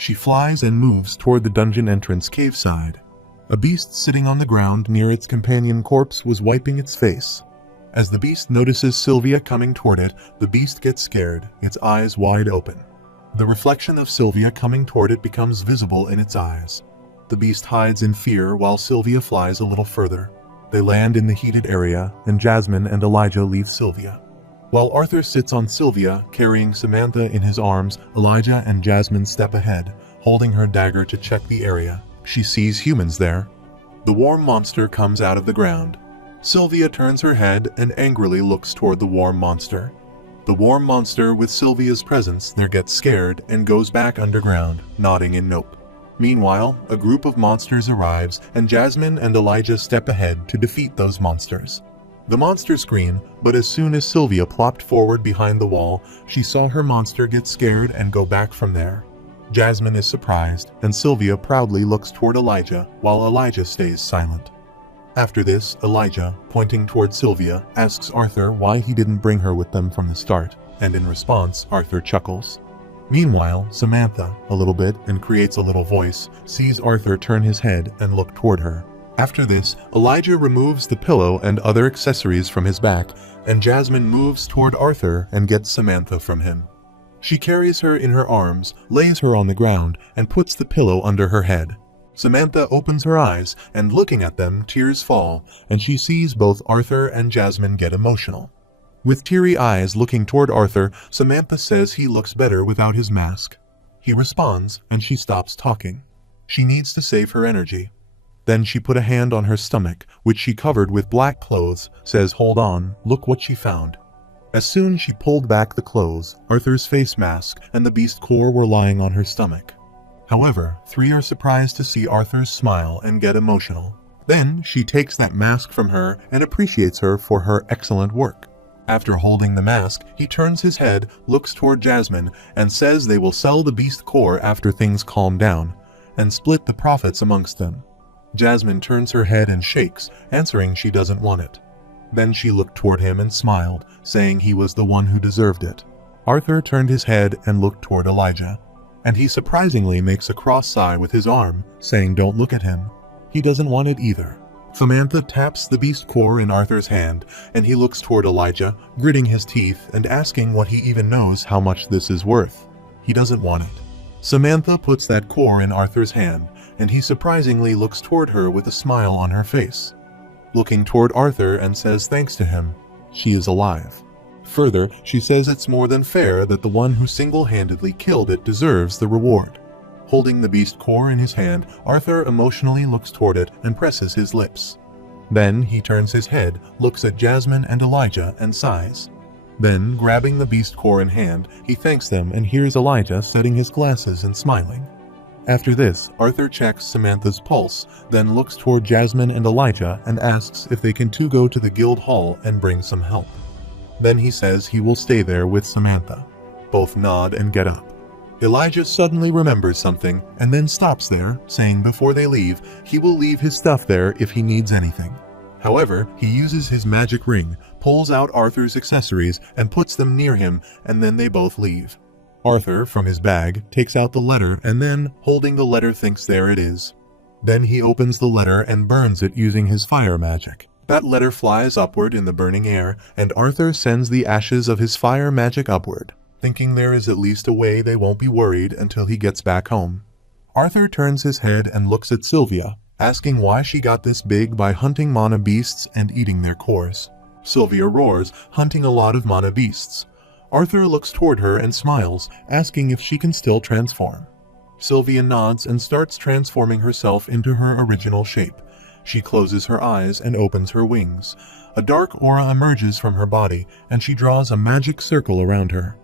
She flies and moves toward the dungeon entrance cave side. A beast sitting on the ground near its companion corpse was wiping its face. As the beast notices Sylvia coming toward it, the beast gets scared, its eyes wide open. The reflection of Sylvia coming toward it becomes visible in its eyes. The beast hides in fear while Sylvia flies a little further. They land in the heated area, and Jasmine and Elijah leave Sylvia. While Arthur sits on Sylvia, carrying Samantha in his arms, Elijah and Jasmine step ahead, holding her dagger to check the area. She sees humans there. The warm monster comes out of the ground. Sylvia turns her head and angrily looks toward the warm monster. The warm monster, with Sylvia's presence there, gets scared and goes back underground, nodding in nope. Meanwhile, a group of monsters arrives, and Jasmine and Elijah step ahead to defeat those monsters. The monsters scream, but as soon as Sylvia plopped forward behind the wall, she saw her monster get scared and go back from there. Jasmine is surprised, and Sylvia proudly looks toward Elijah, while Elijah stays silent. After this, Elijah, pointing toward Sylvia, asks Arthur why he didn't bring her with them from the start, and in response, Arthur chuckles. Meanwhile, Samantha, a little bit and creates a little voice, sees Arthur turn his head and look toward her. After this, Elijah removes the pillow and other accessories from his back, and Jasmine moves toward Arthur and gets Samantha from him. She carries her in her arms, lays her on the ground, and puts the pillow under her head. Samantha opens her eyes, and looking at them, tears fall, and she sees both Arthur and Jasmine get emotional. With teary eyes looking toward Arthur, Samantha says he looks better without his mask. He responds, and she stops talking. She needs to save her energy. Then she put a hand on her stomach, which she covered with black clothes, says, "Hold on, look what she found." As soon she pulled back the clothes, Arthur's face mask and the beast core were lying on her stomach. However, three are surprised to see Arthur's smile and get emotional. Then she takes that mask from her and appreciates her for her excellent work. After holding the mask, he turns his head, looks toward Jasmine, and says they will sell the beast core after things calm down, and split the profits amongst them. Jasmine turns her head and shakes, answering she doesn't want it. Then she looked toward him and smiled, saying he was the one who deserved it. Arthur turned his head and looked toward Elijah, and he surprisingly makes a cross sign with his arm, saying don't look at him. He doesn't want it either. Samantha taps the beast core in Arthur's hand, and he looks toward Elijah, gritting his teeth and asking what he even knows how much this is worth. He doesn't want it. Samantha puts that core in Arthur's hand, and he surprisingly looks toward her with a smile on her face. Looking toward Arthur and says thanks to him. She is alive. Further, she says it's more than fair that the one who single-handedly killed it deserves the reward. Holding the beast core in his hand, Arthur emotionally looks toward it and presses his lips. Then he turns his head, looks at Jasmine and Elijah and sighs. Then, grabbing the beast core in hand, he thanks them and hears Elijah setting his glasses and smiling. After this, Arthur checks Samantha's pulse, then looks toward Jasmine and Elijah and asks if they can too go to the guild hall and bring some help. Then he says he will stay there with Samantha. Both nod and get up. Elijah suddenly remembers something and then stops there, saying before they leave, he will leave his stuff there if he needs anything. However, he uses his magic ring, pulls out Arthur's accessories and puts them near him, and then they both leave. Arthur, from his bag, takes out the letter and then, holding the letter, thinks there it is. Then he opens the letter and burns it using his fire magic. That letter flies upward in the burning air, and Arthur sends the ashes of his fire magic upward, thinking there is at least a way they won't be worried until he gets back home. Arthur turns his head and looks at Sylvia, asking why she got this big by hunting mana beasts and eating their cores. Sylvia roars, hunting a lot of mana beasts. Arthur looks toward her and smiles, asking if she can still transform. Sylvia nods and starts transforming herself into her original shape. She closes her eyes and opens her wings. A dark aura emerges from her body, and she draws a magic circle around her.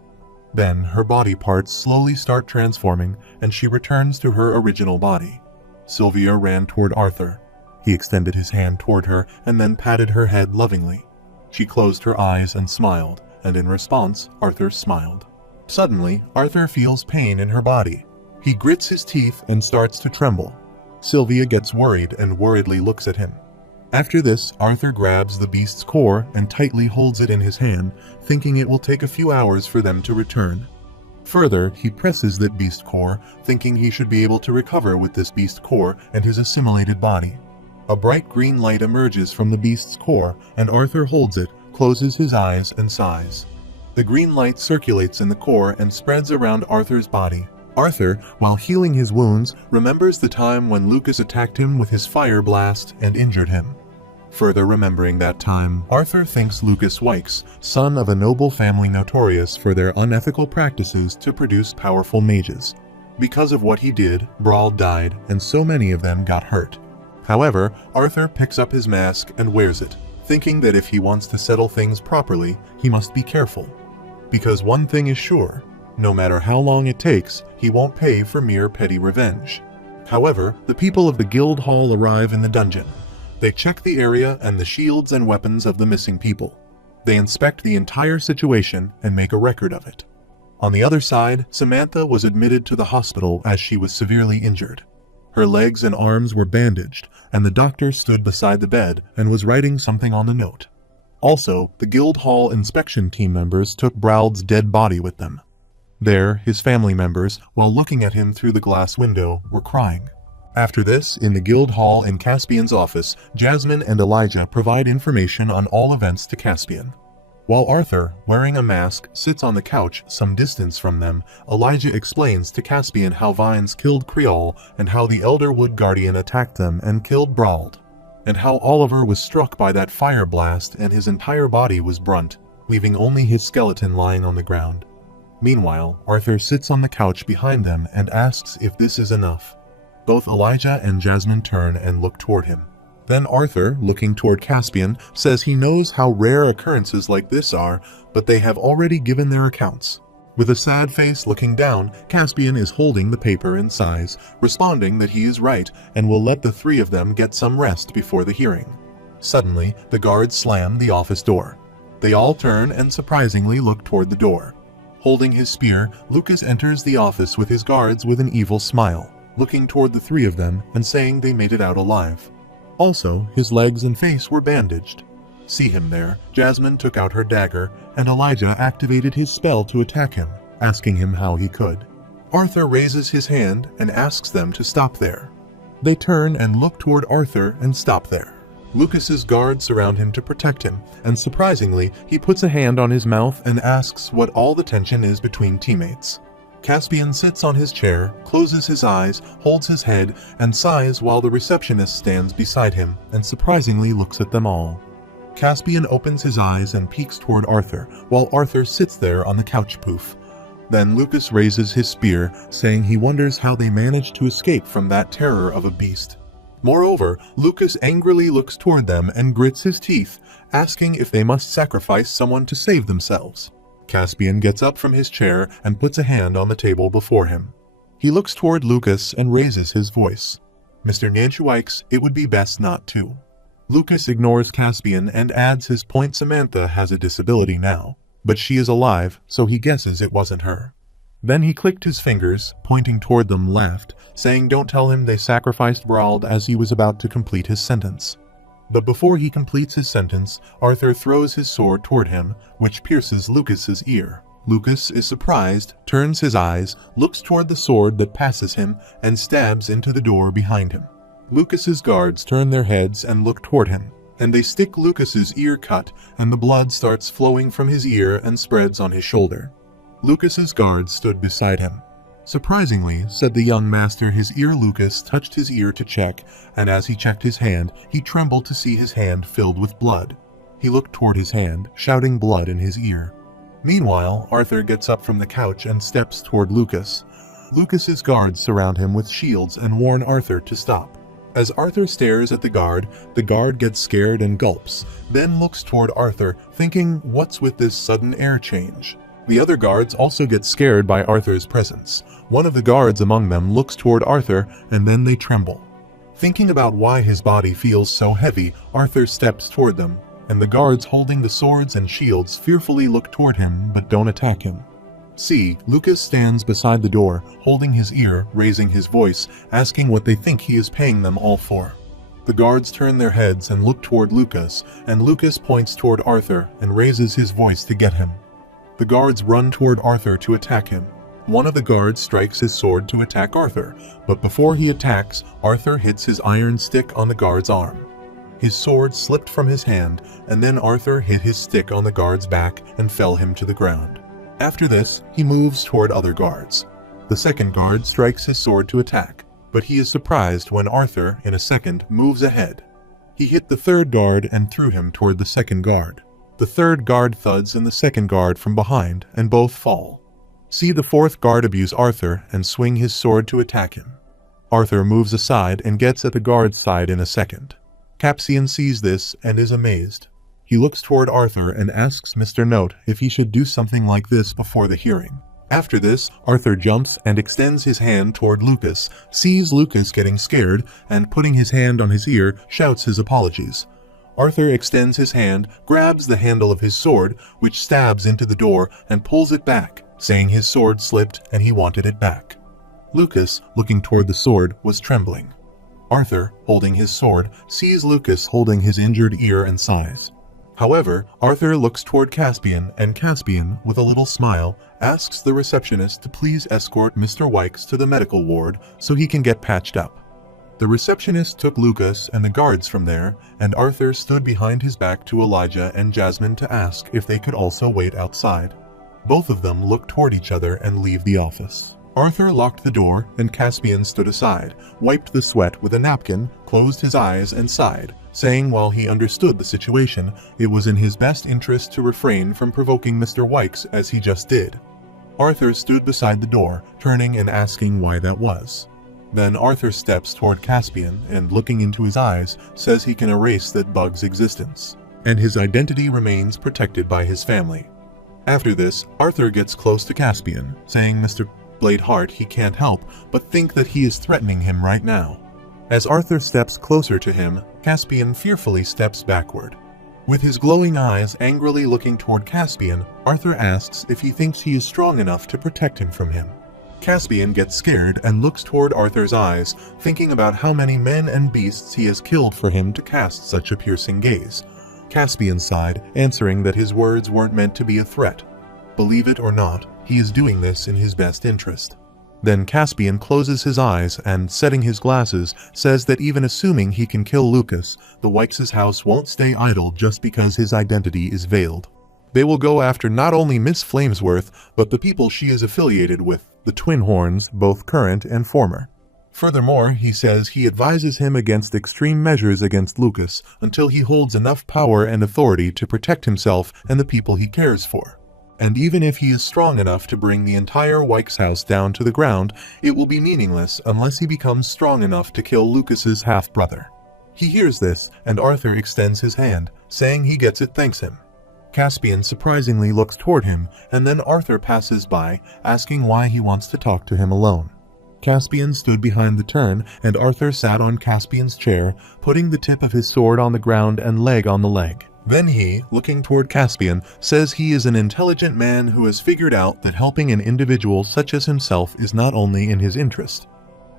Then her body parts slowly start transforming, and she returns to her original body. Sylvia ran toward Arthur. He extended his hand toward her and then patted her head lovingly. She closed her eyes and smiled, and in response, Arthur smiled. Suddenly, Arthur feels pain in her body. He grits his teeth and starts to tremble. Sylvia gets worried and worriedly looks at him. After this, Arthur grabs the beast's core and tightly holds it in his hand, thinking it will take a few hours for them to return. Further, he presses that beast core, thinking he should be able to recover with this beast core and his assimilated body. A bright green light emerges from the beast's core, and Arthur holds it, closes his eyes, and sighs. The green light circulates in the core and spreads around Arthur's body. Arthur, while healing his wounds, remembers the time when Lucas attacked him with his fire blast and injured him. Further remembering that time, Arthur thinks Lucas Wykes, son of a noble family notorious for their unethical practices to produce powerful mages. Because of what he did, Brawl died, and so many of them got hurt. However, Arthur picks up his mask and wears it, thinking that if he wants to settle things properly, he must be careful. Because one thing is sure, no matter how long it takes, he won't pay for mere petty revenge. However, the people of the guild hall arrive in the dungeon. They check the area and the shields and weapons of the missing people. They inspect the entire situation and make a record of it. On the other side, Samantha was admitted to the hospital as she was severely injured. Her legs and arms were bandaged, and the doctor stood beside the bed and was writing something on the note. Also, the guild hall inspection team members took Braul's dead body with them. There, his family members, while looking at him through the glass window, were crying. After this, in the guild hall in Caspian's office, Jasmine and Elijah provide information on all events to Caspian. While Arthur, wearing a mask, sits on the couch some distance from them, Elijah explains to Caspian how Vines killed Creole and how the Elder Wood Guardian attacked them and killed Brauld, and how Oliver was struck by that fire blast and his entire body was burnt, leaving only his skeleton lying on the ground. Meanwhile, Arthur sits on the couch behind them and asks if this is enough. Both Elijah and Jasmine turn and look toward him. Then Arthur, looking toward Caspian, says he knows how rare occurrences like this are, but they have already given their accounts. With a sad face looking down, Caspian is holding the paper and sighs, responding that he is right and will let the three of them get some rest before the hearing. Suddenly, the guards slam the office door. They all turn and surprisingly look toward the door. Holding his spear, Lucas enters the office with his guards with an evil smile, looking toward the three of them and saying they made it out alive. Also, his legs and face were bandaged. See him there, Jasmine took out her dagger, and Elijah activated his spell to attack him, asking him how he could. Arthur raises his hand and asks them to stop there. They turn and look toward Arthur and stop there. Lucas's guards surround him to protect him, and surprisingly, he puts a hand on his mouth and asks what all the tension is between teammates. Caspian sits on his chair, closes his eyes, holds his head, and sighs while the receptionist stands beside him and surprisingly looks at them all. Caspian opens his eyes and peeks toward Arthur, while Arthur sits there on the couch poof. Then Lucas raises his spear, saying he wonders how they managed to escape from that terror of a beast. Moreover, Lucas angrily looks toward them and grits his teeth, asking if they must sacrifice someone to save themselves. Caspian gets up from his chair and puts a hand on the table before him. He looks toward Lucas and raises his voice. "Mr. Nanchuikes, it would be best not to." Lucas ignores Caspian and adds his point. Samantha has a disability now, but she is alive, so he guesses it wasn't her. Then he clicked his fingers, pointing toward them, laughed, saying don't tell him they sacrificed Brauld as he was about to complete his sentence. But before he completes his sentence, Arthur throws his sword toward him, which pierces Lucas's ear. Lucas is surprised, turns his eyes, looks toward the sword that passes him, and stabs into the door behind him. Lucas's guards turn their heads and look toward him, and they stick Lucas's ear cut, and the blood starts flowing from his ear and spreads on his shoulder. Lucas's guards stood beside him. "Surprisingly," said the young master, his ear. Lucas touched his ear to check, and as he checked his hand, he trembled to see his hand filled with blood. He looked toward his hand, shouting blood in his ear. Meanwhile, Arthur gets up from the couch and steps toward Lucas. Lucas's guards surround him with shields and warn Arthur to stop. As Arthur stares at the guard gets scared and gulps, then looks toward Arthur, thinking, what's with this sudden air change? The other guards also get scared by Arthur's presence. One of the guards among them looks toward Arthur, and then they tremble. Thinking about why his body feels so heavy, Arthur steps toward them, and the guards holding the swords and shields fearfully look toward him but don't attack him. See, Lucas stands beside the door, holding his ear, raising his voice, asking what they think he is paying them all for. The guards turn their heads and look toward Lucas, and Lucas points toward Arthur and raises his voice to get him. The guards run toward Arthur to attack him. One of the guards strikes his sword to attack Arthur, but before he attacks, Arthur hits his iron stick on the guard's arm. His sword slipped from his hand, and then Arthur hit his stick on the guard's back and fell him to the ground. After this, he moves toward other guards. The second guard strikes his sword to attack, but he is surprised when Arthur, in a second, moves ahead. He hit the third guard and threw him toward the second guard. The third guard thuds in the second guard from behind, and both fall. See the fourth guard abuse Arthur and swing his sword to attack him. Arthur moves aside and gets at the guard's side in a second. Caspian sees this and is amazed. He looks toward Arthur and asks Mr. Note if he should do something like this before the hearing. After this, Arthur jumps and extends his hand toward Lucas, sees Lucas getting scared, and putting his hand on his ear, shouts his apologies. Arthur extends his hand, grabs the handle of his sword, which stabs into the door, and pulls it back, saying his sword slipped and he wanted it back. Lucas, looking toward the sword, was trembling. Arthur, holding his sword, sees Lucas holding his injured ear and sighs. However, Arthur looks toward Caspian, and Caspian, with a little smile, asks the receptionist to please escort Mr. Wykes to the medical ward so he can get patched up. The receptionist took Lucas and the guards from there, and Arthur stood behind his back to Elijah and Jasmine to ask if they could also wait outside. Both of them look toward each other and leave the office. Arthur locked the door, and Caspian stood aside, wiped the sweat with a napkin, closed his eyes, and sighed, saying while he understood the situation, it was in his best interest to refrain from provoking Mr. Wykes as he just did. Arthur stood beside the door, turning and asking why that was. Then Arthur steps toward Caspian and, looking into his eyes, says he can erase that bug's existence, and his identity remains protected by his family. After this, Arthur gets close to Caspian, saying Mr. Bladeheart he can't help but think that he is threatening him right now. As Arthur steps closer to him, Caspian fearfully steps backward. With his glowing eyes angrily looking toward Caspian, Arthur asks if he thinks he is strong enough to protect him from him. Caspian gets scared and looks toward Arthur's eyes, thinking about how many men and beasts he has killed for him to cast such a piercing gaze. Caspian sighed, answering that his words weren't meant to be a threat. Believe it or not, he is doing this in his best interest. Then Caspian closes his eyes and, setting his glasses, says that even assuming he can kill Lucas, the Wykes' house won't stay idle just because his identity is veiled. They will go after not only Miss Flamesworth, but the people she is affiliated with, the Twin Horns, both current and former. Furthermore, he says he advises him against extreme measures against Lucas until he holds enough power and authority to protect himself and the people he cares for. And even if he is strong enough to bring the entire Wykes house down to the ground, it will be meaningless unless he becomes strong enough to kill Lucas's half-brother. He hears this, and Arthur extends his hand, saying he gets it thanks him. Caspian surprisingly looks toward him, and then Arthur passes by, asking why he wants to talk to him alone. Caspian stood behind the turn, and Arthur sat on Caspian's chair, putting the tip of his sword on the ground and leg on the leg. Then he, looking toward Caspian, says he is an intelligent man who has figured out that helping an individual such as himself is not only in his interest.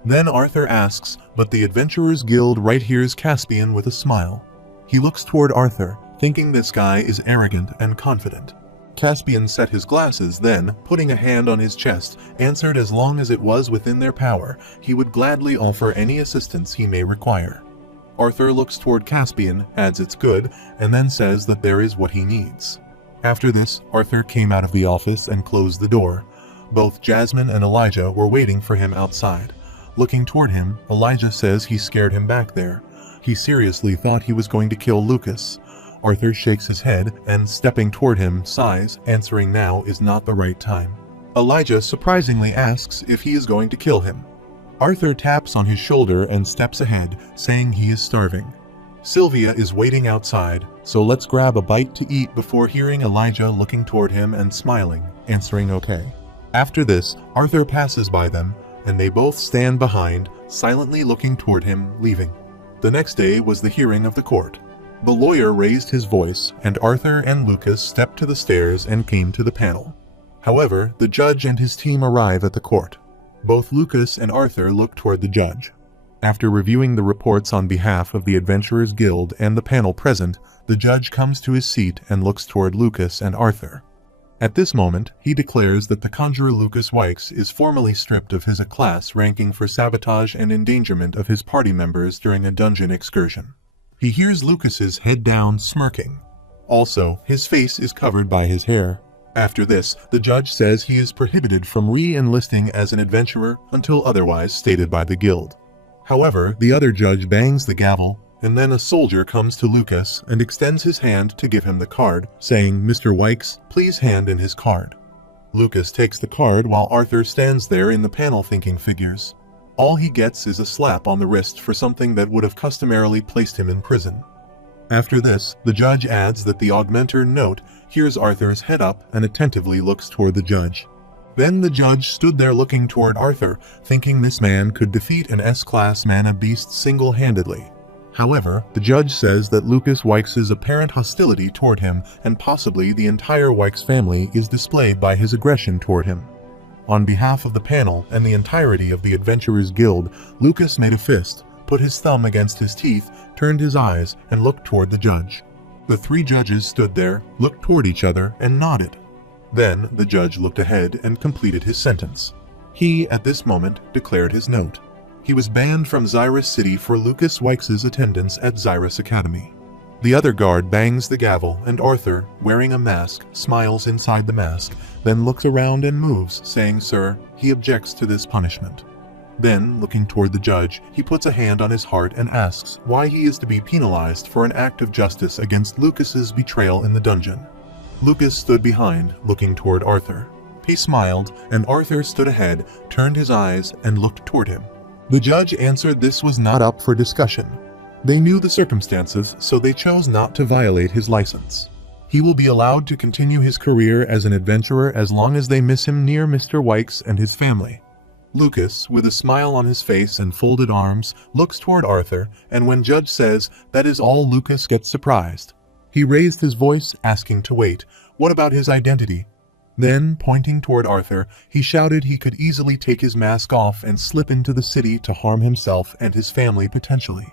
Then Arthur asks, but the Adventurers Guild right hears Caspian with a smile. He looks toward Arthur, thinking this guy is arrogant and confident. Caspian set his glasses, then, putting a hand on his chest, answered as long as it was within their power, he would gladly offer any assistance he may require. Arthur looks toward Caspian, adds it's good, and then says that there is what he needs. After this, Arthur came out of the office and closed the door. Both Jasmine and Elijah were waiting for him outside. Looking toward him, Elijah says he scared him back there. He seriously thought he was going to kill Lucas. Arthur shakes his head and, stepping toward him, sighs, answering now is not the right time. Elijah surprisingly asks if he is going to kill him. Arthur taps on his shoulder and steps ahead, saying he is starving. Sylvia is waiting outside, so let's grab a bite to eat before hearing Elijah looking toward him and smiling, answering okay. After this, Arthur passes by them, and they both stand behind, silently looking toward him, leaving. The next day was the hearing of the court. The lawyer raised his voice, and Arthur and Lucas stepped to the stairs and came to the panel. However, the judge and his team arrive at the court. Both Lucas and Arthur look toward the judge. After reviewing the reports on behalf of the Adventurers Guild and the panel present, the judge comes to his seat and looks toward Lucas and Arthur. At this moment, he declares that the conjurer Lucas Wykes is formally stripped of his A-class ranking for sabotage and endangerment of his party members during a dungeon excursion. He hears Lucas's head down, smirking. Also, his face is covered by his hair. After this, the judge says he is prohibited from re-enlisting as an adventurer until otherwise stated by the guild. However, the other judge bangs the gavel, and then a soldier comes to Lucas and extends his hand to give him the card, saying, "Mr. Wykes, please hand in his card." Lucas takes the card while Arthur stands there in the panel thinking figures. All he gets is a slap on the wrist for something that would have customarily placed him in prison. After this, the judge adds that the augmenter Note hears Arthur's head up and attentively looks toward the judge. Then the judge stood there looking toward Arthur, thinking this man could defeat an S-class mana beast single-handedly. However, the judge says that Lucas Wykes' apparent hostility toward him and possibly the entire Wykes family is displayed by his aggression toward him. On behalf of the panel and the entirety of the Adventurers Guild, Lucas made a fist, put his thumb against his teeth, turned his eyes, and looked toward the judge. The three judges stood there, looked toward each other, and nodded. Then the judge looked ahead and completed his sentence. He, at this moment, declared his note. He was banned from Xyrus City for Lucas Wykes' attendance at Xyrus Academy. The other guard bangs the gavel, and Arthur, wearing a mask, smiles inside the mask, then looks around and moves, saying, "Sir," he objects to this punishment. Then, looking toward the judge, he puts a hand on his heart and asks why he is to be penalized for an act of justice against Lucas's betrayal in the dungeon. Lucas stood behind, looking toward Arthur. He smiled, and Arthur stood ahead, turned his eyes, and looked toward him. The judge answered this was not up for discussion. They knew the circumstances, so they chose not to violate his license. He will be allowed to continue his career as an adventurer as long as they miss him near Mr. Wykes and his family. Lucas, with a smile on his face and folded arms, looks toward Arthur, and when Judge says that is all, Lucas gets surprised. He raised his voice, asking to wait. What about his identity? Then, pointing toward Arthur, he shouted he could easily take his mask off and slip into the city to harm himself and his family potentially.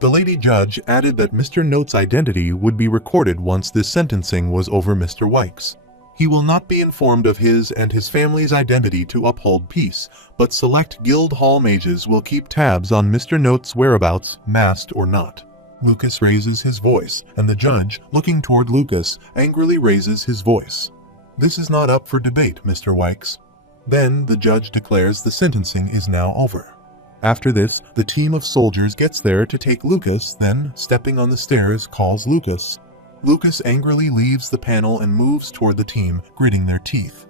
The lady judge added that Mr. Note's identity would be recorded once this sentencing was over Mr. Wykes. He will not be informed of his and his family's identity to uphold peace, but select guild hall mages will keep tabs on Mr. Note's whereabouts, masked or not. Lucas raises his voice, and the judge, looking toward Lucas, angrily raises his voice. This is not up for debate, Mr. Wykes. Then the judge declares the sentencing is now over. After this, the team of soldiers gets there to take Lucas, then, stepping on the stairs, calls Lucas. Lucas angrily leaves the panel and moves toward the team, gritting their teeth.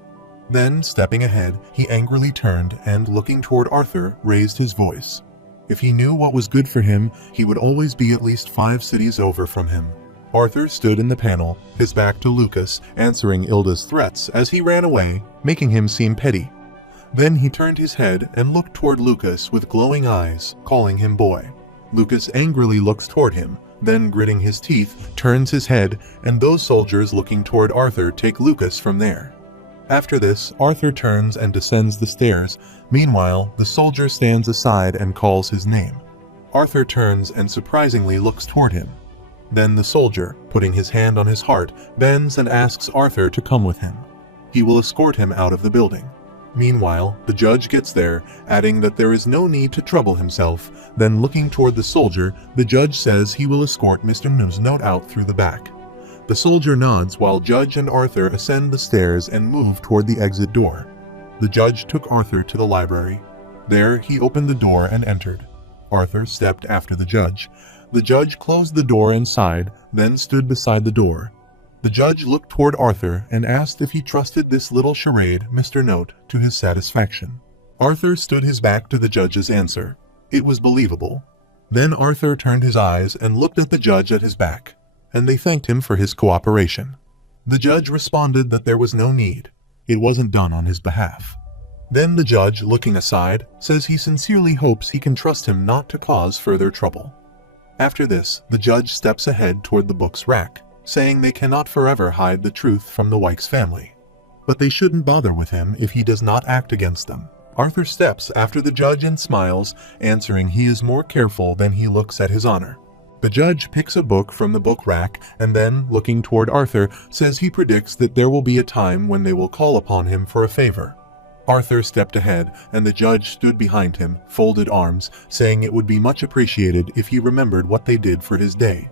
Then, stepping ahead, he angrily turned and, looking toward Arthur, raised his voice. If he knew what was good for him, he would always be at least 5 cities over from him. Arthur stood in the panel, his back to Lucas, answering Ilda's threats as he ran away, making him seem petty. Then he turned his head and looked toward Lucas with glowing eyes, calling him boy. Lucas angrily looks toward him, then gritting his teeth, turns his head, and those soldiers looking toward Arthur take Lucas from there. After this, Arthur turns and descends the stairs. Meanwhile, the soldier stands aside and calls his name. Arthur turns and surprisingly looks toward him. Then the soldier, putting his hand on his heart, bends and asks Arthur to come with him. He will escort him out of the building. Meanwhile, the judge gets there, adding that there is no need to trouble himself. Then looking toward the soldier, the judge says he will escort Mr. New's note out through the back. The soldier nods while Judge and Arthur ascend the stairs and move toward the exit door. The judge took Arthur to the library. There, he opened the door and entered. Arthur stepped after the judge. The judge closed the door and sighed, then stood beside the door. The judge looked toward Arthur and asked if he trusted this little charade, Mr. Note, to his satisfaction. Arthur stood his back to the judge's answer. It was believable. Then Arthur turned his eyes and looked at the judge at his back, and they thanked him for his cooperation. The judge responded that there was no need. It wasn't done on his behalf. Then the judge, looking aside, says he sincerely hopes he can trust him not to cause further trouble. After this, the judge steps ahead toward the book's rack, saying they cannot forever hide the truth from the Wykes family. But they shouldn't bother with him if he does not act against them. Arthur steps after the judge and smiles, answering he is more careful than he looks at his honor. The judge picks a book from the book rack and then, looking toward Arthur, says he predicts that there will be a time when they will call upon him for a favor. Arthur stepped ahead, and the judge stood behind him, folded arms, saying it would be much appreciated if he remembered what they did for his day.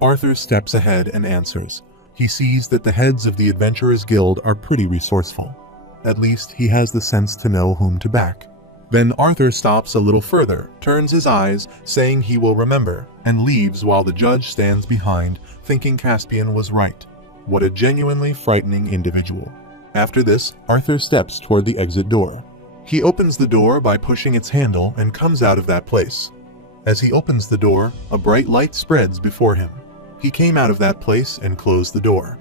Arthur steps ahead and answers. He sees that the heads of the Adventurers Guild are pretty resourceful. At least he has the sense to know whom to back. Then Arthur stops a little further, turns his eyes, saying he will remember, and leaves while the judge stands behind, thinking Caspian was right. What a genuinely frightening individual. After this, Arthur steps toward the exit door. He opens the door by pushing its handle and comes out of that place. As he opens the door, a bright light spreads before him. He came out of that place and closed the door.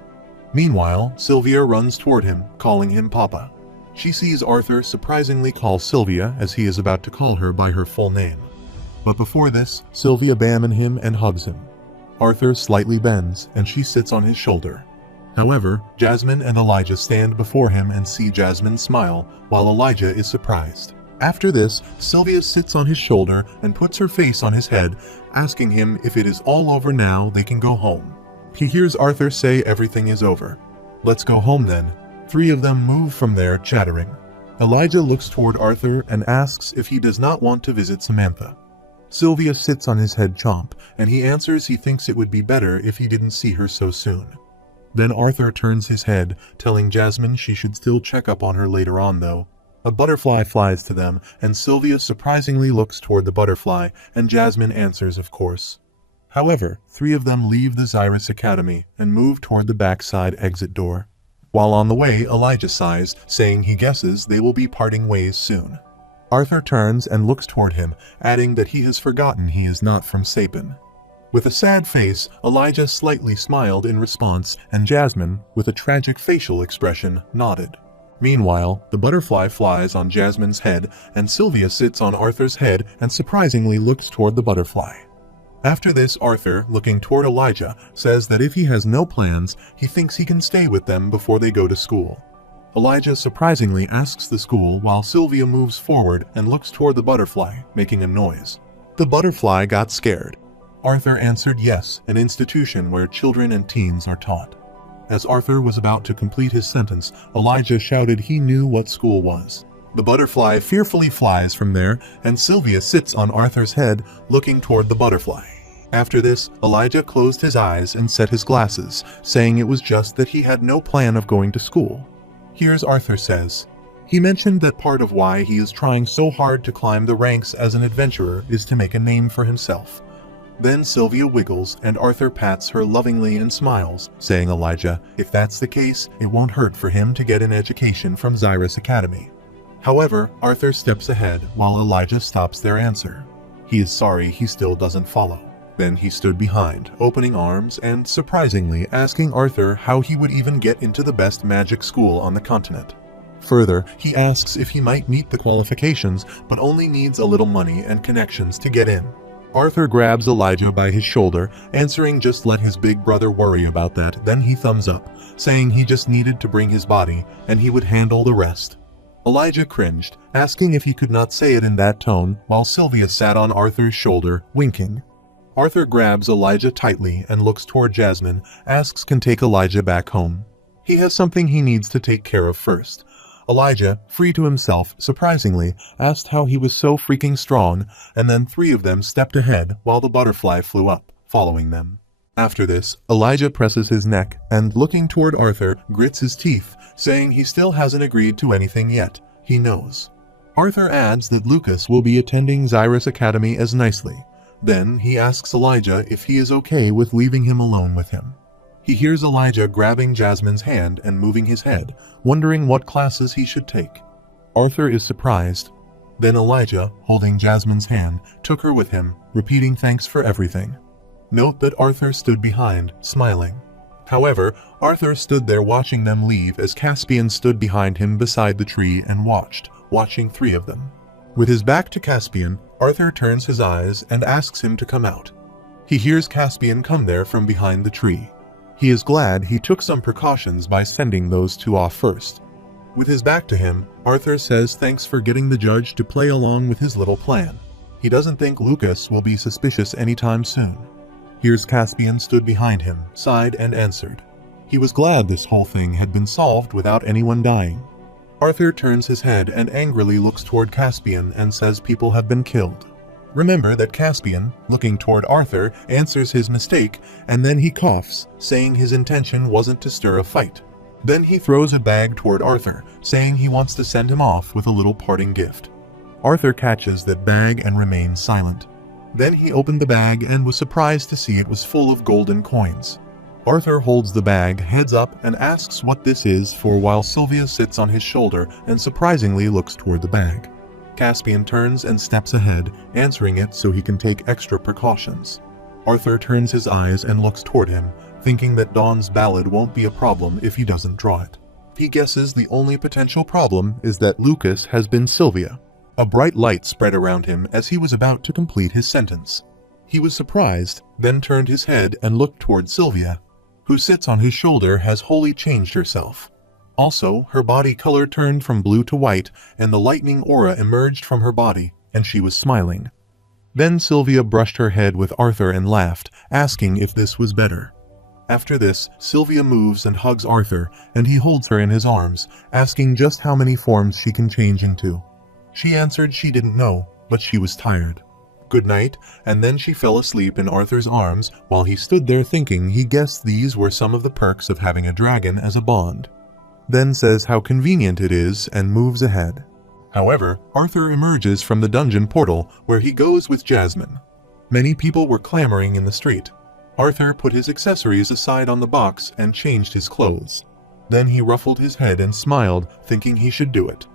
Meanwhile, Sylvia runs toward him, calling him Papa. She sees Arthur surprisingly call Sylvia as he is about to call her by her full name. But before this, Sylvia bams him and hugs him. Arthur slightly bends, and she sits on his shoulder. However, Jasmine and Elijah stand before him and see Jasmine smile, while Elijah is surprised. After this, Sylvia sits on his shoulder and puts her face on his head, asking him if it is all over now they can go home. He hears Arthur say everything is over. Let's go home then. Three of them move from there, chattering. Elijah looks toward Arthur and asks if he does not want to visit Samantha. Sylvia sits on his head chomp, and he answers he thinks it would be better if he didn't see her so soon. Then Arthur turns his head, telling Jasmine she should still check up on her later on though. A butterfly flies to them, and Sylvia surprisingly looks toward the butterfly, and Jasmine answers of course. However, three of them leave the Xyrus Academy and move toward the backside exit door. While on the way, Elijah sighs, saying he guesses they will be parting ways soon. Arthur turns and looks toward him, adding that he has forgotten he is not from Sapin. With a sad face, Elijah slightly smiled in response, and Jasmine, with a tragic facial expression, nodded. Meanwhile, the butterfly flies on Jasmine's head, and Sylvia sits on Arthur's head and surprisingly looks toward the butterfly. After this, Arthur, looking toward Elijah, says that if he has no plans, he thinks he can stay with them before they go to school. Elijah surprisingly asks the school while Sylvia moves forward and looks toward the butterfly, making a noise. The butterfly got scared. Arthur answered yes, an institution where children and teens are taught. As Arthur was about to complete his sentence, Elijah shouted he knew what school was. The butterfly fearfully flies from there, and Sylvia sits on Arthur's head, looking toward the butterfly. After this, Elijah closed his eyes and set his glasses, saying it was just that he had no plan of going to school. Here's Arthur says. He mentioned that part of why he is trying so hard to climb the ranks as an adventurer is to make a name for himself. Then Sylvia wiggles, and Arthur pats her lovingly and smiles, saying Elijah, if that's the case, it won't hurt for him to get an education from Xyrus Academy. However, Arthur steps ahead while Elijah stops their answer. He is sorry he still doesn't follow. Then he stood behind, opening arms and, surprisingly, asking Arthur how he would even get into the best magic school on the continent. Further, he asks if he might meet the qualifications, but only needs a little money and connections to get in. Arthur grabs Elijah by his shoulder, answering just let his big brother worry about that, then he thumbs up, saying he just needed to bring his body, and he would handle the rest. Elijah cringed, asking if he could not say it in that tone, while Sylvia sat on Arthur's shoulder, winking. Arthur grabs Elijah tightly and looks toward Jasmine, asks can take Elijah back home. He has something he needs to take care of first. Elijah, free to himself, surprisingly, asked how he was so freaking strong, and then three of them stepped ahead while the butterfly flew up, following them. After this, Elijah presses his neck and, looking toward Arthur, grits his teeth, saying he still hasn't agreed to anything yet. He knows. Arthur adds that Lucas will be attending Xyrus Academy as nicely. Then he asks Elijah if he is okay with leaving him alone with him. He hears Elijah grabbing Jasmine's hand and moving his head, wondering what classes he should take. Arthur is surprised. Then Elijah, holding Jasmine's hand, took her with him, repeating thanks for everything. Note that Arthur stood behind, smiling. However, Arthur stood there watching them leave as Caspian stood behind him beside the tree and watching three of them. With his back to Caspian, Arthur turns his eyes and asks him to come out. He hears Caspian come there from behind the tree. He is glad he took some precautions by sending those two off first. With his back to him, Arthur says thanks for getting the judge to play along with his little plan. He doesn't think Lucas will be suspicious anytime soon. Here's Caspian stood behind him, sighed and answered. He was glad this whole thing had been solved without anyone dying. Arthur turns his head and angrily looks toward Caspian and says people have been killed. Remember that Caspian, looking toward Arthur, answers his mistake, and then he coughs, saying his intention wasn't to stir a fight. Then he throws a bag toward Arthur, saying he wants to send him off with a little parting gift. Arthur catches that bag and remains silent. Then he opened the bag and was surprised to see it was full of golden coins. Arthur holds the bag, heads up, and asks what this is for while Sylvia sits on his shoulder and surprisingly looks toward the bag. Caspian turns and steps ahead, answering it so he can take extra precautions. Arthur turns his eyes and looks toward him, thinking that Dawn's ballad won't be a problem if he doesn't draw it. He guesses the only potential problem is that Lucas has been Sylvia. A bright light spread around him as he was about to complete his sentence. He was surprised, then turned his head and looked toward Sylvia, who sits on his shoulder, has wholly changed herself. Also, her body color turned from blue to white, and the lightning aura emerged from her body, and she was smiling. Then Sylvia brushed her head with Arthur and laughed, asking if this was better. After this, Sylvia moves and hugs Arthur, and he holds her in his arms, asking just how many forms she can change into. She answered she didn't know, but she was tired. Good night, and then she fell asleep in Arthur's arms while he stood there thinking he guessed these were some of the perks of having a dragon as a bond. Then says how convenient it is and moves ahead. However, Arthur emerges from the dungeon portal where he goes with Jasmine. Many people were clamoring in the street. Arthur put his accessories aside on the box and changed his clothes. Then he ruffled his head and smiled, thinking he should do it.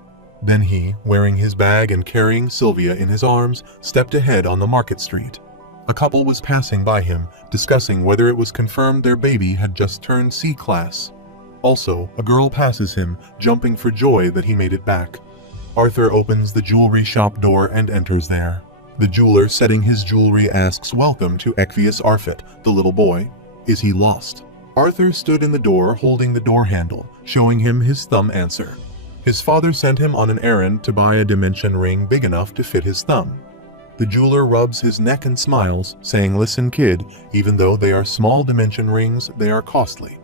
Then he, wearing his bag and carrying Sylvia in his arms, stepped ahead on the market street. A couple was passing by him, discussing whether it was confirmed their baby had just turned C-class. Also, a girl passes him, jumping for joy that he made it back. Arthur opens the jewelry shop door and enters there. The jeweler setting his jewelry asks welcome to Ekvius Arfit, the little boy. Is he lost? Arthur stood in the door holding the door handle, showing him his thumb answer. His father sent him on an errand to buy a dimension ring big enough to fit his thumb. The jeweler rubs his neck and smiles, saying, "Listen, kid, even though they are small dimension rings, they are costly."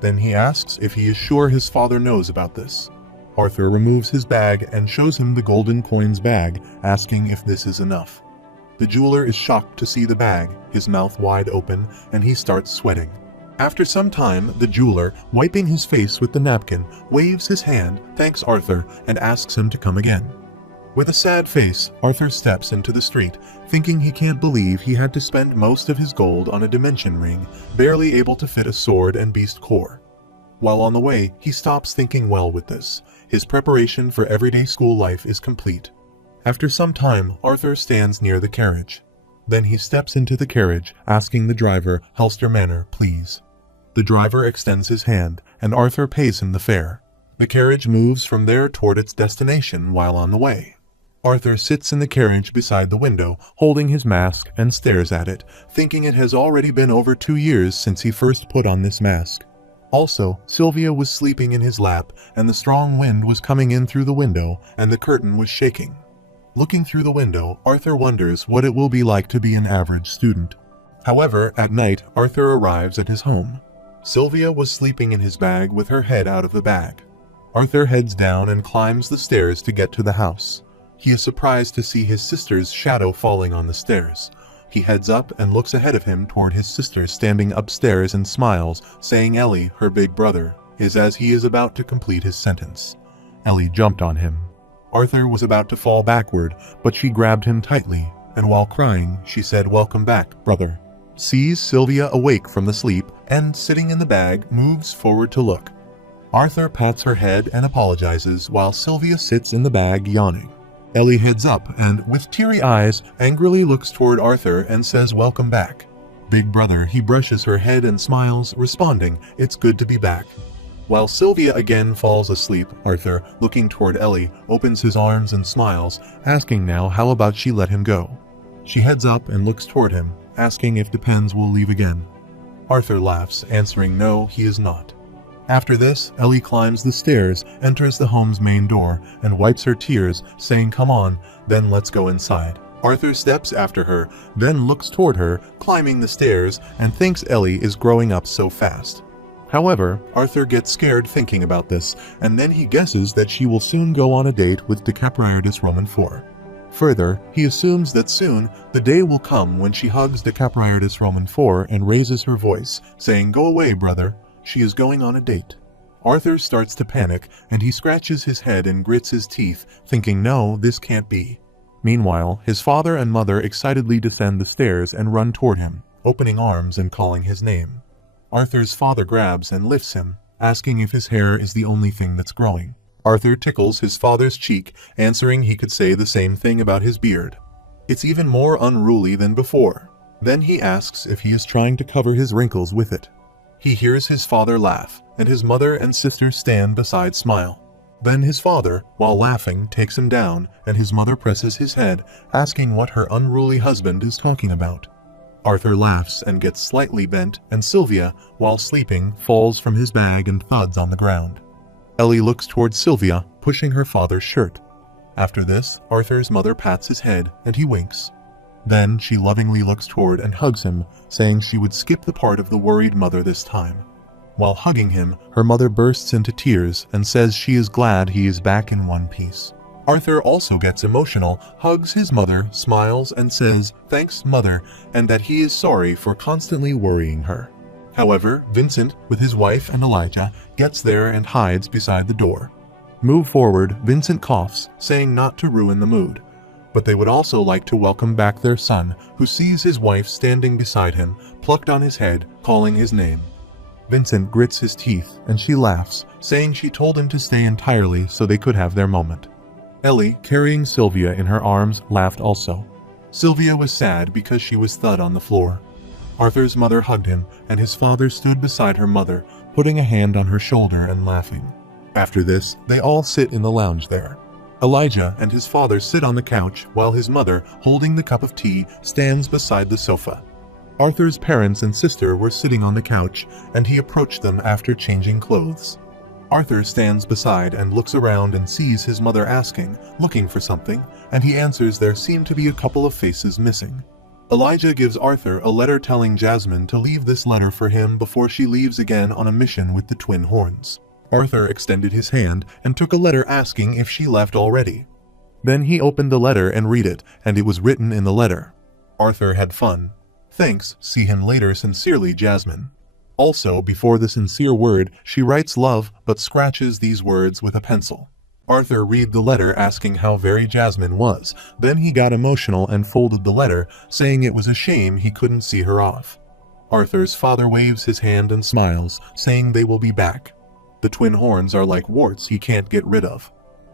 Then he asks if he is sure his father knows about this. Arthur removes his bag and shows him the golden coins bag, asking if this is enough. The jeweler is shocked to see the bag, his mouth wide open, and he starts sweating. After some time, the jeweler, wiping his face with the napkin, waves his hand, thanks Arthur, and asks him to come again. With a sad face, Arthur steps into the street, thinking he can't believe he had to spend most of his gold on a dimension ring, barely able to fit a sword and beast core. While on the way, he stops thinking well with this. His preparation for everyday school life is complete. After some time, Arthur stands near the carriage. Then he steps into the carriage, asking the driver, "Helster Manor, please." The driver extends his hand, and Arthur pays him the fare. The carriage moves from there toward its destination while on the way. Arthur sits in the carriage beside the window, holding his mask, and stares at it, thinking it has already been over 2 years since he first put on this mask. Also, Sylvia was sleeping in his lap, and the strong wind was coming in through the window, and the curtain was shaking. Looking through the window, Arthur wonders what it will be like to be an average student. However, at night, Arthur arrives at his home. Sylvia was sleeping in his bag with her head out of the bag. Arthur heads down and climbs the stairs to get to the house. He is surprised to see his sister's shadow falling on the stairs. He heads up and looks ahead of him toward his sister standing upstairs and smiles, saying Ellie, her big brother, is as he is about to complete his sentence. Ellie jumped on him. Arthur was about to fall backward, but she grabbed him tightly, and while crying, she said, "Welcome back, brother." Sees Sylvia awake from the sleep, and sitting in the bag, moves forward to look. Arthur pats her head and apologizes while Sylvia sits in the bag yawning. Ellie heads up and, with teary eyes, angrily looks toward Arthur and says welcome back. Big brother, he brushes her head and smiles, responding, "It's good to be back." While Sylvia again falls asleep, Arthur, looking toward Ellie, opens his arms and smiles, asking now how about she let him go. She heads up and looks toward him, asking if Depends will leave again. Arthur laughs, answering no, he is not. After this, Ellie climbs the stairs, enters the home's main door, and wipes her tears, saying come on, then let's go inside. Arthur steps after her, then looks toward her, climbing the stairs, and thinks Ellie is growing up so fast. However, Arthur gets scared thinking about this, and then he guesses that she will soon go on a date with Decapriardis Roman IV. Further, he assumes that soon the day will come when she hugs Decapriardis Roman IV and raises her voice, saying, "Go away, brother. She is going on a date." Arthur starts to panic, and he scratches his head and grits his teeth, thinking, no, this can't be. Meanwhile, his father and mother excitedly descend the stairs and run toward him, opening arms and calling his name. Arthur's father grabs and lifts him, asking if his hair is the only thing that's growing. Arthur tickles his father's cheek, answering he could say the same thing about his beard. It's even more unruly than before. Then he asks if he is trying to cover his wrinkles with it. He hears his father laugh, and his mother and sister stand beside smile. Then his father, while laughing, takes him down, and his mother presses his head, asking what her unruly husband is talking about. Arthur laughs and gets slightly bent, and Sylvia, while sleeping, falls from his bag and thuds on the ground. Ellie looks towards Sylvia, pushing her father's shirt. After this, Arthur's mother pats his head, and he winks. Then she lovingly looks toward and hugs him, saying she would skip the part of the worried mother this time. While hugging him, her mother bursts into tears and says she is glad he is back in one piece. Arthur also gets emotional, hugs his mother, smiles, and says, "Thanks, mother," and that he is sorry for constantly worrying her. However, Vincent, with his wife and Elijah, gets there and hides beside the door. Move forward, Vincent coughs, saying not to ruin the mood. But they would also like to welcome back their son, who sees his wife standing beside him, plucked on his head, calling his name. Vincent grits his teeth, and she laughs, saying she told him to stay entirely so they could have their moment. Ellie, carrying Sylvia in her arms, laughed also. Sylvia was sad because she was thud on the floor. Arthur's mother hugged him, and his father stood beside her mother, putting a hand on her shoulder and laughing. After this, they all sit in the lounge there. Elijah and his father sit on the couch, while his mother, holding the cup of tea, stands beside the sofa. Arthur's parents and sister were sitting on the couch, and he approached them after changing clothes. Arthur stands beside and looks around and sees his mother asking, looking for something, and he answers there seem to be a couple of faces missing. Elijah gives Arthur a letter telling Jasmine to leave this letter for him before she leaves again on a mission with the twin horns. Arthur extended his hand and took a letter asking if she left already. Then he opened the letter and read it, and it was written in the letter. Arthur had fun. Thanks, see him later, sincerely, Jasmine. Also, before the sincere word, she writes love, but scratches these words with a pencil. Arthur read the letter asking how very Jasmine was. Then he got emotional and folded the letter, saying it was a shame he couldn't see her off. Arthur's father waves his hand and smiles, saying they will be back. The twin horns are like warts he can't get rid of.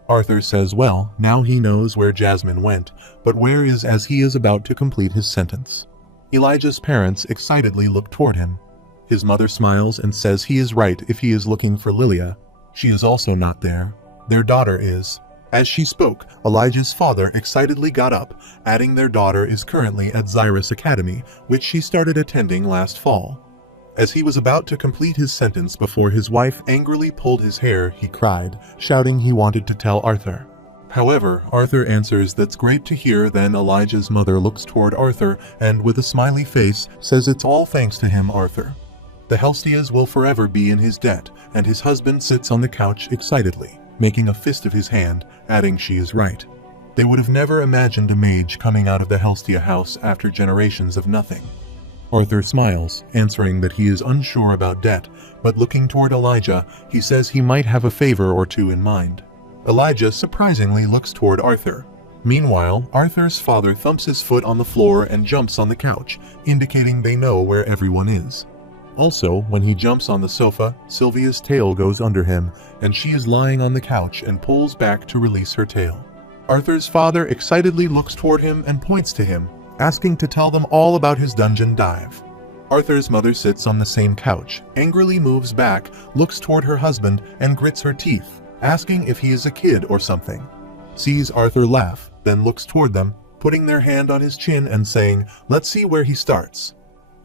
Arthur says well, now he knows where Jasmine went, but where is as he is about to complete his sentence. Elijah's parents excitedly look toward him. His mother smiles and says he is right if he is looking for Lilia. She is also not there. Their daughter is. As she spoke, Elijah's father excitedly got up, adding their daughter is currently at Xyrus Academy, which she started attending last fall. As he was about to complete his sentence before his wife angrily pulled his hair, he cried, shouting he wanted to tell Arthur. However, Arthur answers that's great to hear. Then Elijah's mother looks toward Arthur and, with a smiley face, says it's all thanks to him, Arthur. The Helstias will forever be in his debt, and his husband sits on the couch excitedly, making a fist of his hand, adding she is right. They would have never imagined a mage coming out of the Helstia house after generations of nothing. Arthur smiles, answering that he is unsure about debt, but looking toward Elijah, he says he might have a favor or two in mind. Elijah surprisingly looks toward Arthur. Meanwhile, Arthur's father thumps his foot on the floor and jumps on the couch, indicating they know where everyone is. Also, when he jumps on the sofa, Sylvia's tail goes under him, and she is lying on the couch and pulls back to release her tail. Arthur's father excitedly looks toward him and points to him, asking to tell them all about his dungeon dive. Arthur's mother sits on the same couch, angrily moves back, looks toward her husband, and grits her teeth, asking if he is a kid or something. Sees Arthur laugh, then looks toward them, putting their hand on his chin and saying, "Let's see where he starts."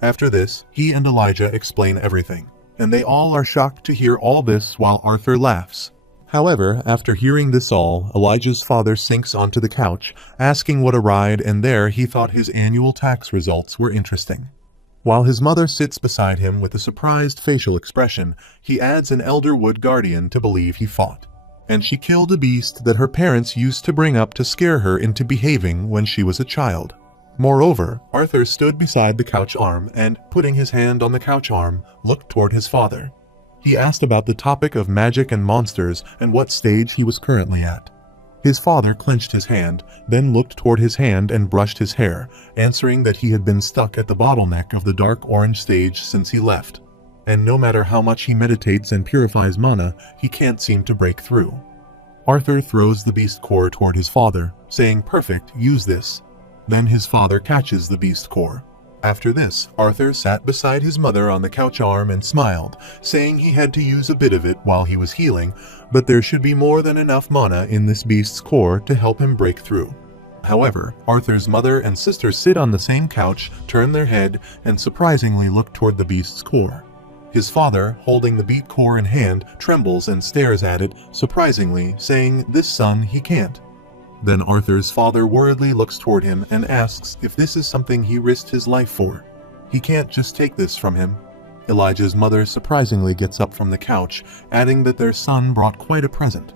After this, he and Elijah explain everything, and they all are shocked to hear all this while Arthur laughs. However, after hearing this all, Elijah's father sinks onto the couch, asking what a ride, and there he thought his annual tax results were interesting. While his mother sits beside him with a surprised facial expression, he adds an elder wood guardian to believe he fought. And she killed a beast that her parents used to bring up to scare her into behaving when she was a child. Moreover, Arthur stood beside the couch arm and, putting his hand on the couch arm, looked toward his father. He asked about the topic of magic and monsters and what stage he was currently at. His father clenched his hand, then looked toward his hand and brushed his hair, answering that he had been stuck at the bottleneck of the dark orange stage since he left. And no matter how much he meditates and purifies mana, he can't seem to break through. Arthur throws the beast core toward his father, saying, "Perfect, use this." Then his father catches the beast core. After this, Arthur sat beside his mother on the couch arm and smiled, saying he had to use a bit of it while he was healing, but there should be more than enough mana in this beast's core to help him break through. However, Arthur's mother and sister sit on the same couch, turn their head, and surprisingly look toward the beast's core. His father, holding the beat core in hand, trembles and stares at it, surprisingly, saying, "This son, he can't." Then Arthur's father worriedly looks toward him and asks if this is something he risked his life for. He can't just take this from him. Elijah's mother surprisingly gets up from the couch, adding that their son brought quite a present.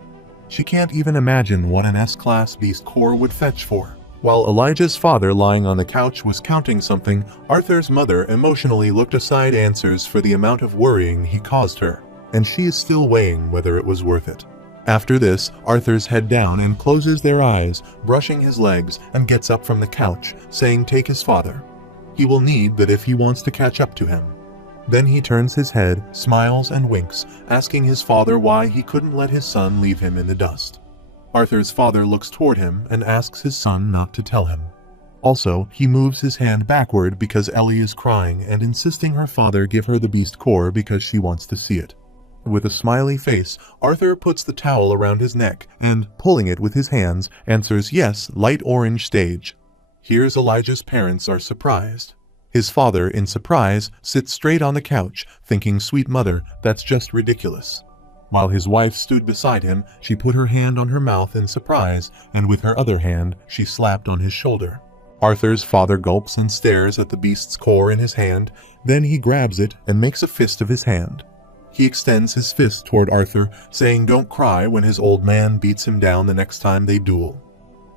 She can't even imagine what an S-class beast core would fetch for. While Elijah's father lying on the couch was counting something, Arthur's mother emotionally looked aside answers for the amount of worrying he caused her, and she is still weighing whether it was worth it. After this, Arthur's head down and closes their eyes, brushing his legs, and gets up from the couch, saying take his father. He will need that if he wants to catch up to him. Then he turns his head, smiles and winks, asking his father why he couldn't let his son leave him in the dust. Arthur's father looks toward him and asks his son not to tell him. Also, he moves his hand backward because Ellie is crying and insisting her father give her the beast core because she wants to see it. With a smiley face, Arthur puts the towel around his neck and, pulling it with his hands, answers yes, light orange stage. Here's Elijah's parents are surprised. His father, in surprise, sits straight on the couch, thinking, "Sweet mother, that's just ridiculous." While his wife stood beside him, she put her hand on her mouth in surprise, and with her other hand, she slapped on his shoulder. Arthur's father gulps and stares at the beast's core in his hand, then he grabs it and makes a fist of his hand. He extends his fist toward Arthur, saying don't cry when his old man beats him down the next time they duel.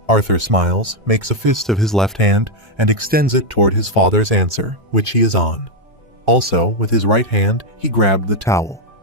Arthur smiles, makes a fist of his left hand, and extends it toward his father's answer, which he is on. Also, with his right hand, he grabbed the towel.